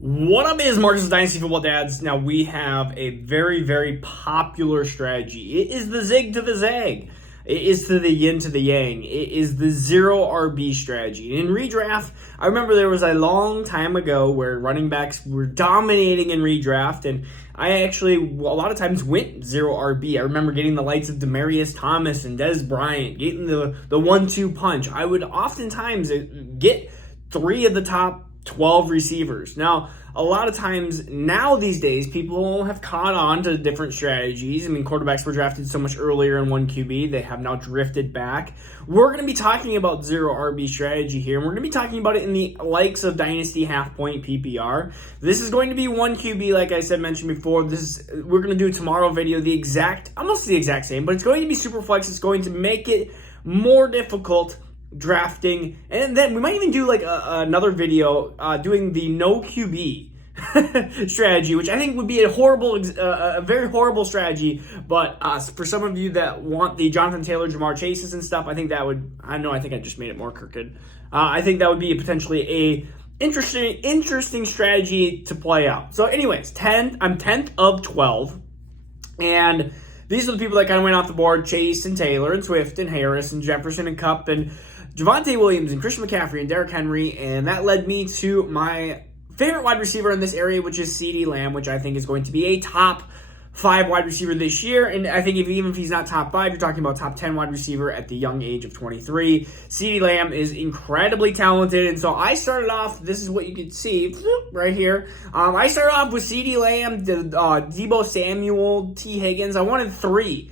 What up is Marcus Dynasty Football Dads. Now we have a very, very popular strategy. It is the zig to the zag. It is to the yin to the yang. It is the zero RB strategy. In redraft, I remember there was a long time ago where running backs were dominating in redraft, and I actually a lot of times went zero RB. I remember getting the likes of Demaryius Thomas and Dez Bryant, getting the 1-2 punch. I would oftentimes get 3 of the top 12 receivers. Now, a lot of times now these days, people have caught on to different strategies. I mean, quarterbacks were drafted so much earlier in 1QB. They have now drifted back. We're going to be talking about zero RB strategy here, and we're going to be talking about it in the likes of Dynasty half point PPR. This is going to be 1QB, like I said, mentioned before. We're going to do a tomorrow video, almost the exact same, but it's going to be super flex. It's going to make it more difficult drafting, and then we might even do like another video doing the no QB strategy, which I think would be a very horrible strategy. But for some of you that want the Jonathan Taylor, Jamar Chases and stuff, I think I just made it more crooked. I think that would be potentially a interesting strategy to play out. So, anyways, I'm 10th of 12, and these are the people that kind of went off the board: Chase and Taylor and Swift and Harris and Jefferson and Kupp and Javonte Williams and Christian McCaffrey and Derrick Henry. And that led me to my favorite wide receiver in this area, which is CeeDee Lamb, which I think is going to be a top 5 wide receiver this year. And I think even if he's not top 5, you're talking about top 10 wide receiver at the young age of 23. CeeDee Lamb is incredibly talented. And so I started off, this is what you can see right here. I started off with CeeDee Lamb, Deebo Samuel, T. Higgins. I wanted 3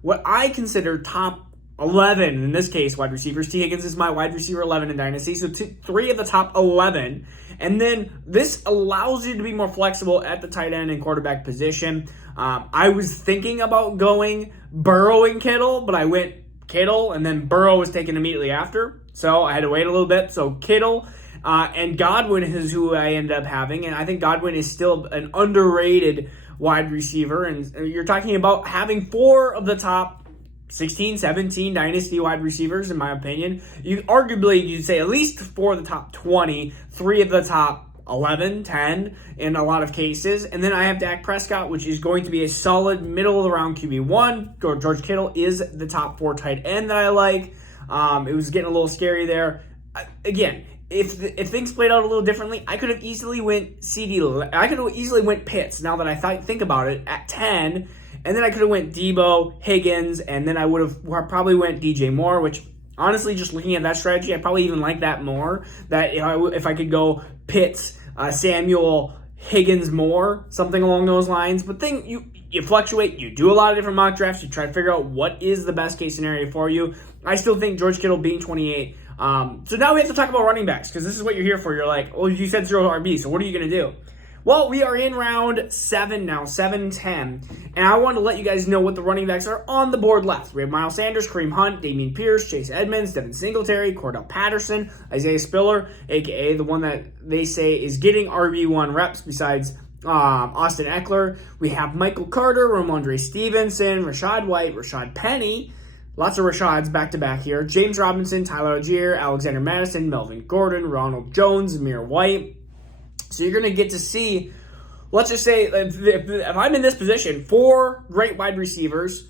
what I consider top 11, in this case, wide receivers. T. Higgins is my wide receiver 11 in Dynasty, so 3 of the top 11. And then this allows you to be more flexible at the tight end and quarterback position. I was thinking about going Burrow and Kittle, but I went Kittle, and then Burrow was taken immediately after, so I had to wait a little bit. So Kittle and Godwin is who I ended up having, and I think Godwin is still an underrated wide receiver. And you're talking about having 4 of the top 16, 17 Dynasty wide receivers, in my opinion. You'd say at least 4 of the top 20, 3 of the top 11, 10 in a lot of cases. And then I have Dak Prescott, which is going to be a solid middle of the round QB1. George Kittle is the top 4 tight end that I like. It was getting a little scary there. Again, if things played out a little differently, I could have easily went Pitts, now that I think about it, at 10. And then I could have went Deebo, Higgins, and then I would have probably went DJ Moore, which honestly, just looking at that strategy, I probably even like that more. That if I could go Pitts, Samuel, Higgins, Moore, something along those lines. But then you fluctuate, you do a lot of different mock drafts, you try to figure out what is the best case scenario for you. I still think George Kittle being 28. So now we have to talk about running backs, because this is what you're here for. You're like, well, you said 0 RB, so what are you going to do? Well, we are in round 7 now, 7-10, and I want to let you guys know what the running backs are on the board left. We have Miles Sanders, Kareem Hunt, Dameon Pierce, Chase Edmonds, Devin Singletary, Cordell Patterson, Isaiah Spiller, a.k.a. the one that they say is getting RB1 reps besides Austin Eckler. We have Michael Carter, Ramondre Stevenson, Rashad White, Rashad Penny, lots of Rashads back-to-back here, James Robinson, Tyler Algier, Alexander Madison, Melvin Gordon, Ronald Jones, Amir White. So you're going to get to see, let's just say, if I'm in this position, 4 great wide receivers.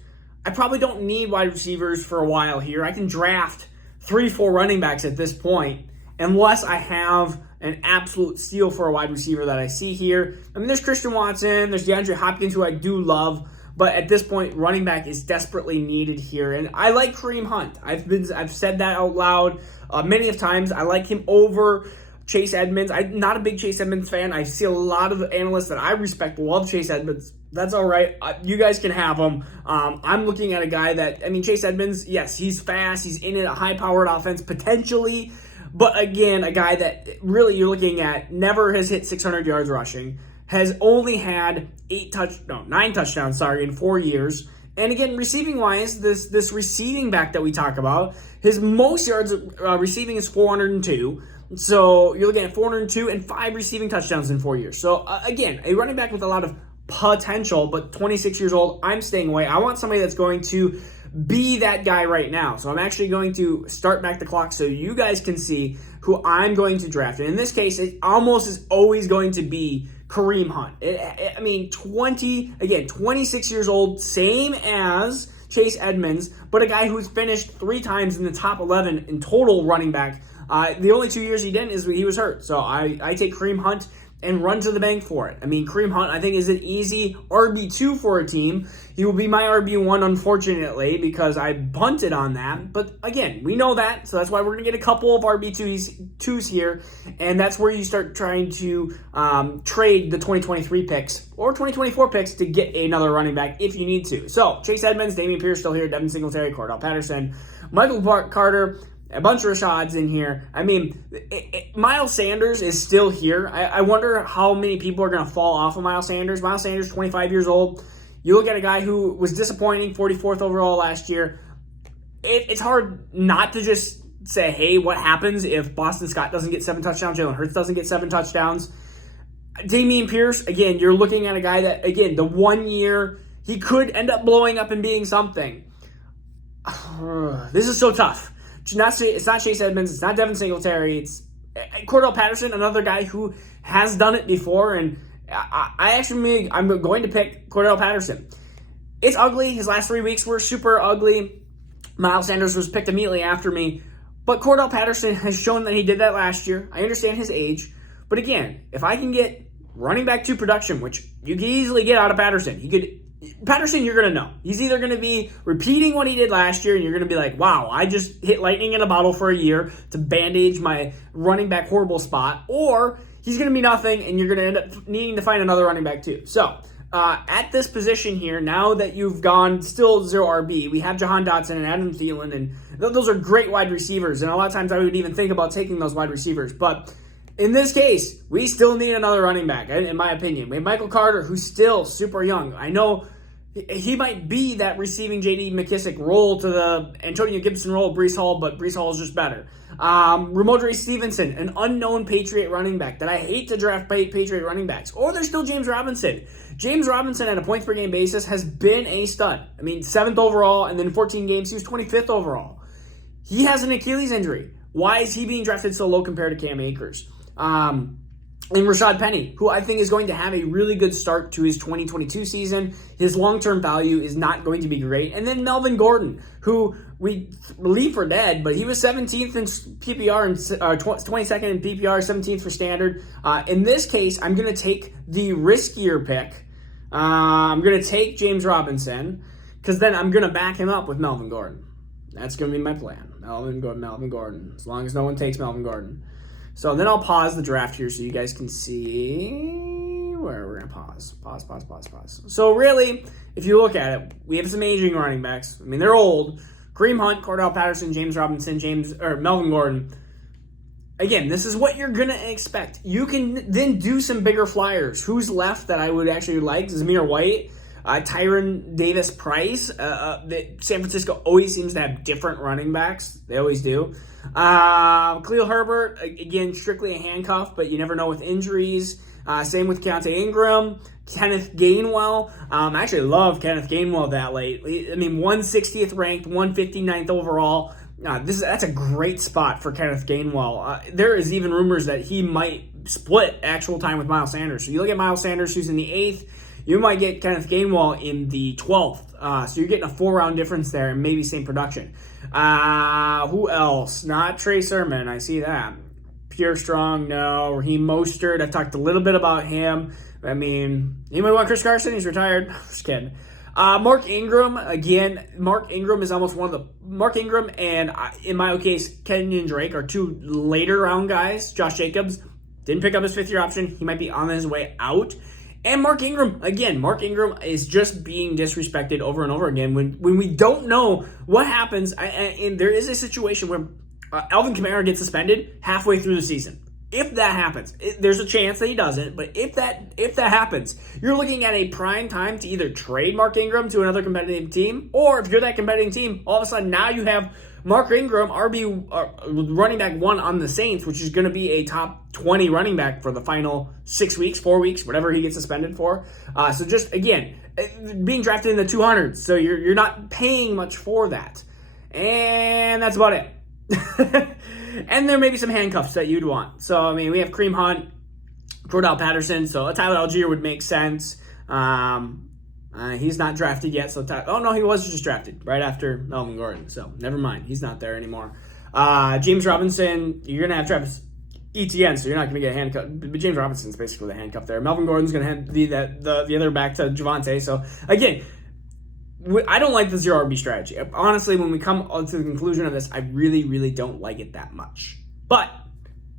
I probably don't need wide receivers for a while here. I can draft 3-4 running backs at this point, unless I have an absolute steal for a wide receiver that I see here. I mean, there's Christian Watson, there's DeAndre Hopkins, who I do love, but at this point, running back is desperately needed here. And I like Kareem Hunt. I've said that out loud many of times. I like him over Chase Edmonds. I'm not a big Chase Edmonds fan. I see a lot of analysts that I respect love Chase Edmonds. That's all right. You guys can have him. I'm looking at a guy Chase Edmonds, yes, he's fast. He's in a high-powered offense, potentially. But again, a guy that really you're looking at never has hit 600 yards rushing, has only had 9 touchdowns, in 4 years. And again, receiving-wise, this receiving back that we talk about, his most yards receiving is 402. So you're looking at 402 and 5 receiving touchdowns in 4 years. So again, a running back with a lot of potential, but 26 years old, I'm staying away. I want somebody that's going to be that guy right now. So I'm actually going to start back the clock so you guys can see who I'm going to draft. And in this case, it almost is always going to be Kareem Hunt. 26 years old, same as Chase Edmonds, but a guy who's finished 3 times in the top 11 in total running back. The only 2 years he didn't is he was hurt. So I take Kareem Hunt and run to the bank for it. Kareem Hunt, I think, is an easy RB2 for a team. He will be my RB1, unfortunately, because I punted on that. But again, we know that, so that's why we're going to get a couple of RB2s here, and that's where you start trying to trade the 2023 picks or 2024 picks to get another running back if you need to. So, Chase Edmonds, Dameon Pierce still here, Devin Singletary, Cordell Patterson, Michael Carter, a bunch of Rashads in here. Miles Sanders is still here. I wonder how many people are going to fall off of Miles Sanders. Miles Sanders, 25 years old. You look at a guy who was disappointing, 44th overall last year. It's hard not to just say, hey, what happens if Boston Scott doesn't get 7 touchdowns, Jalen Hurts doesn't get 7 touchdowns? Dameon Pierce, again, you're looking at a guy that, again, the 1 year, he could end up blowing up and being something. This is so tough. It's not Chase Edmonds. It's not Devin Singletary. It's Cordell Patterson, another guy who has done it before. And I'm going to pick Cordell Patterson. It's ugly. His last 3 weeks were super ugly. Miles Sanders was picked immediately after me. But Cordell Patterson has shown that he did that last year. I understand his age. But again, if I can get running back 2 production, which you can easily get out of Patterson, Patterson, you're going to know. He's either going to be repeating what he did last year, and you're going to be like, wow, I just hit lightning in a bottle for a year to bandage my running back horrible spot, or he's going to be nothing, and you're going to end up needing to find another running back too. So, at this position here, now that you've gone still 0 RB, we have Jahan Dotson and Adam Thielen, and those are great wide receivers, and a lot of times I would even think about taking those wide receivers, but in this case, we still need another running back, in my opinion. We have Michael Carter, who's still super young. I know he might be that receiving J.D. McKissick role to the Antonio Gibson role of Breece Hall, but Breece Hall is just better. Ramondre Stevenson, an unknown Patriot running back that I hate to draft Patriot running backs. Or there's still James Robinson. James Robinson, at a points per game basis, has been a stud. 7th overall, and then 14 games, he was 25th overall. He has an Achilles injury. Why is he being drafted so low compared to Cam Akers? And Rashad Penny, who I think is going to have a really good start to his 2022 season. His long-term value is not going to be great. And then Melvin Gordon, who we leave for dead, but he was 17th in PPR and 22nd in PPR, 17th for standard. In this case, I'm going to take the riskier pick. I'm going to take James Robinson, because then I'm going to back him up with Melvin Gordon. That's going to be my plan. Melvin Gordon, as long as no one takes Melvin Gordon. So then I'll pause the draft here so you guys can see where we're going to pause. Pause. So really, if you look at it, we have some aging running backs. They're old. Kareem Hunt, Cordell Patterson, James Robinson, Melvin Gordon. Again, this is what you're going to expect. You can then do some bigger flyers. Who's left that I would actually like? Zamir White, Tyron Davis-Price. San Francisco always seems to have different running backs. They always do. Khalil Herbert, again, strictly a handcuff, but you never know with injuries. Same with Keontae Ingram. Kenneth Gainwell. I actually love Kenneth Gainwell that late. 160th ranked, 159th overall. That's a great spot for Kenneth Gainwell. There is even rumors that he might split actual time with Miles Sanders. So you look at Miles Sanders, who's in the 8th. You might get Kenneth Gainwell in the 12th. So you're getting a 4-round difference there and maybe same production. Who else? Not Trey Sermon. I see that. Pierre Strong, no. Raheem Mostert. I talked a little bit about him. Anybody want Chris Carson? He's retired. Just kidding. Mark Ingram, again, Mark Ingram is almost one of the... Mark Ingram and, in my case, Kenyon Drake are 2 later round guys. Josh Jacobs didn't pick up his 5th-year option. He might be on his way out. And Mark Ingram, again, Mark Ingram is just being disrespected over and over again when we don't know what happens. And there is a situation where Alvin Kamara gets suspended halfway through the season. If that happens, there's a chance that he doesn't, but if that happens, you're looking at a prime time to either trade Mark Ingram to another competitive team, or if you're that competitive team, all of a sudden now you have Mark Ingram, RB running back 1 on the Saints, which is going to be a top 20 running back for the final 6 weeks, 4 weeks, whatever he gets suspended for. So just, again, being drafted in the 200s, so you're not paying much for that. And that's about it. And there may be some handcuffs that you'd want. So, I mean, we have Kareem Hunt, Cordell Patterson, so a Tyler Algier would make sense. He's not drafted yet, so he was just drafted right after Melvin Gordon, so never mind. He's not there anymore. James Robinson, you're going to have Travis Etienne, so you're not going to get a handcuff. But James Robinson's basically the handcuff there. Melvin Gordon's going to have the other back to Javonte. So, again, I don't like the zero RB strategy. Honestly, when we come to the conclusion of this, I really, really don't like it that much. But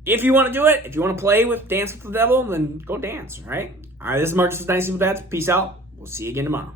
if you want to do it, if you want to play with Dance with the Devil, then go dance, right? All right, this is Marcus with Dynasty Dads. Peace out. We'll see you again tomorrow.